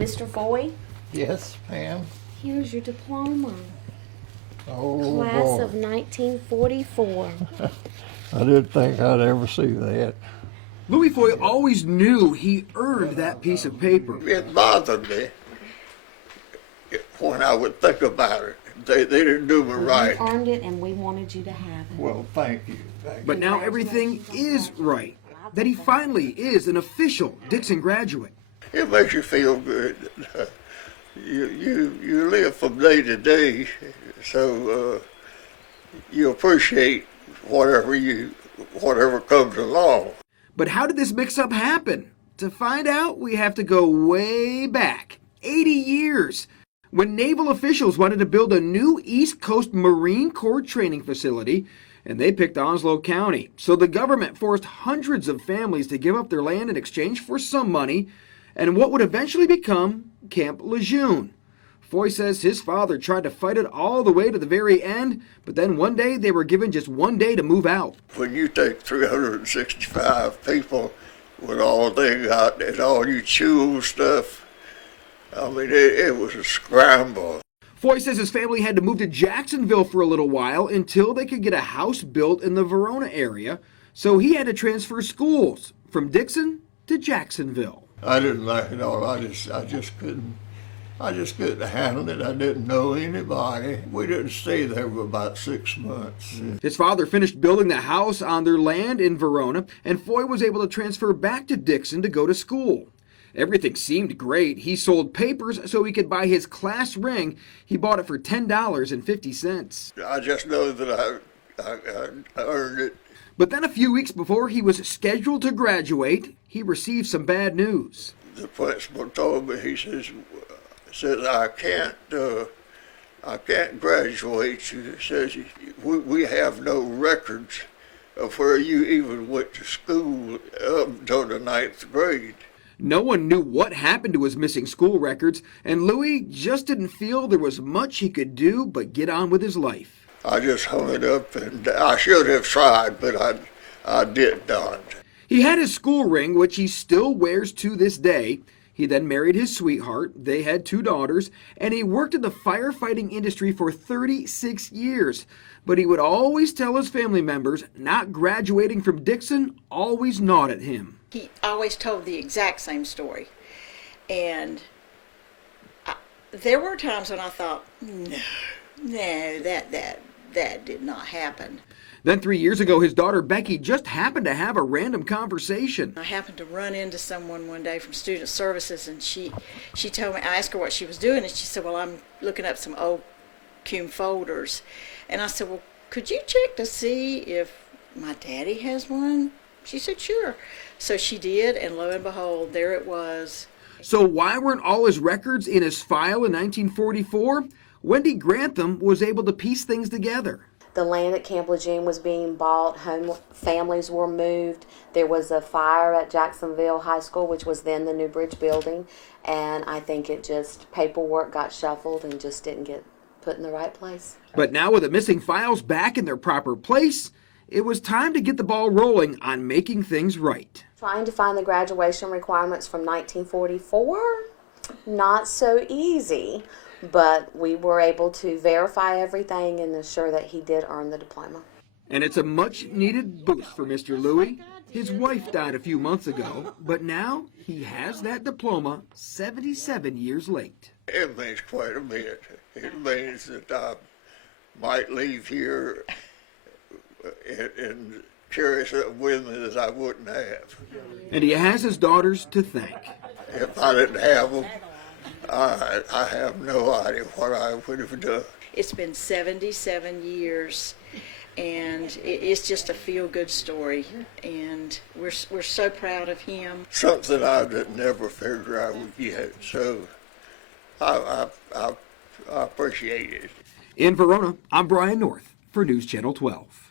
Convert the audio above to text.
Mr. Foy, Yes, ma'am. here's your diploma. Oh, Class boy. of 1944. I didn't think I'd ever see that. Louie Foy always knew he earned that piece of paper. It bothered me when I would think about it. They didn't do me right. You earned it, and we wanted you to have it. Well, thank you. But now everything is right. That he finally is an official Dixon graduate. It makes you feel good. You live from day to day, so you appreciate whatever comes along. But how did this mix-up happen? To find out, we have to go way back, 80 years, when naval officials wanted to build a new East Coast Marine Corps training facility, and they picked Onslow County. So the government forced hundreds of families to give up their land in exchange for some money, and what would eventually become Camp Lejeune. Foy says his father tried to fight it all the way to the very end, but then one day they were given just 1 day to move out. When you take 365 people with all they got and all you chew stuff, I mean, it was a scramble. Foy says his family had to move to Jacksonville for a little while until they could get a house built in the Verona area, so he had to transfer schools from Dixon to Jacksonville. I didn't like it all. I just couldn't handle it. I didn't know anybody. We didn't stay there for about 6 months. His father finished building the house on their land in Verona, and Foy was able to transfer back to Dixon to go to school. Everything seemed great. He sold papers so he could buy his class ring. He bought it for $10.50. I just know that I earned it. But then a few weeks before he was scheduled to graduate, he received some bad news. The principal told me, he says I can't graduate you. He says we have no records of where you even went to school up until the 9th grade. No one knew what happened to his missing school records, and Louie just didn't feel there was much he could do but get on with his life. I just hung it up, and I should have tried, but I did not. He had his school ring, which he still wears to this day. He then married his sweetheart. They had 2 daughters, and he worked in the firefighting industry for 36 years. But he would always tell his family members not graduating from Dixon always gnawed at him. He always told the exact same story. And there were times when I thought, no, that did not happen. Then 3 years ago, his daughter Becky just happened to have a random conversation. I happened to run into someone one day from Student Services, and she told me, I asked her what she was doing, and she said, well, I'm looking up some old cum folders. And I said, well, could you check to see if my daddy has one? She said, sure. So she did, and lo and behold, there it was. So why weren't all his records in his file in 1944? Wendy Grantham was able to piece things together. The land at Camp Lejeune was being bought, families were moved. There was a fire at Jacksonville High School, which was then the New Bridge building, and I think paperwork got shuffled and just didn't get put in the right place. But now with the missing files back in their proper place, it was time to get the ball rolling on making things right. Trying to find the graduation requirements from 1944, not so easy. But we were able to verify everything and ensure that he did earn the diploma. And it's a much-needed boost for Mr. Louie. His wife died a few months ago, but now he has that diploma 77 years late. It means quite a bit. It means that I might leave here and carry something with me that I wouldn't have. And he has his daughters to thank. If I didn't have them, I have no idea what I would have done. It's been 77 years, and it's just a feel-good story, and we're so proud of him. Something I did never figure I would get, so I appreciate it. In Verona, I'm Brian North for News Channel 12.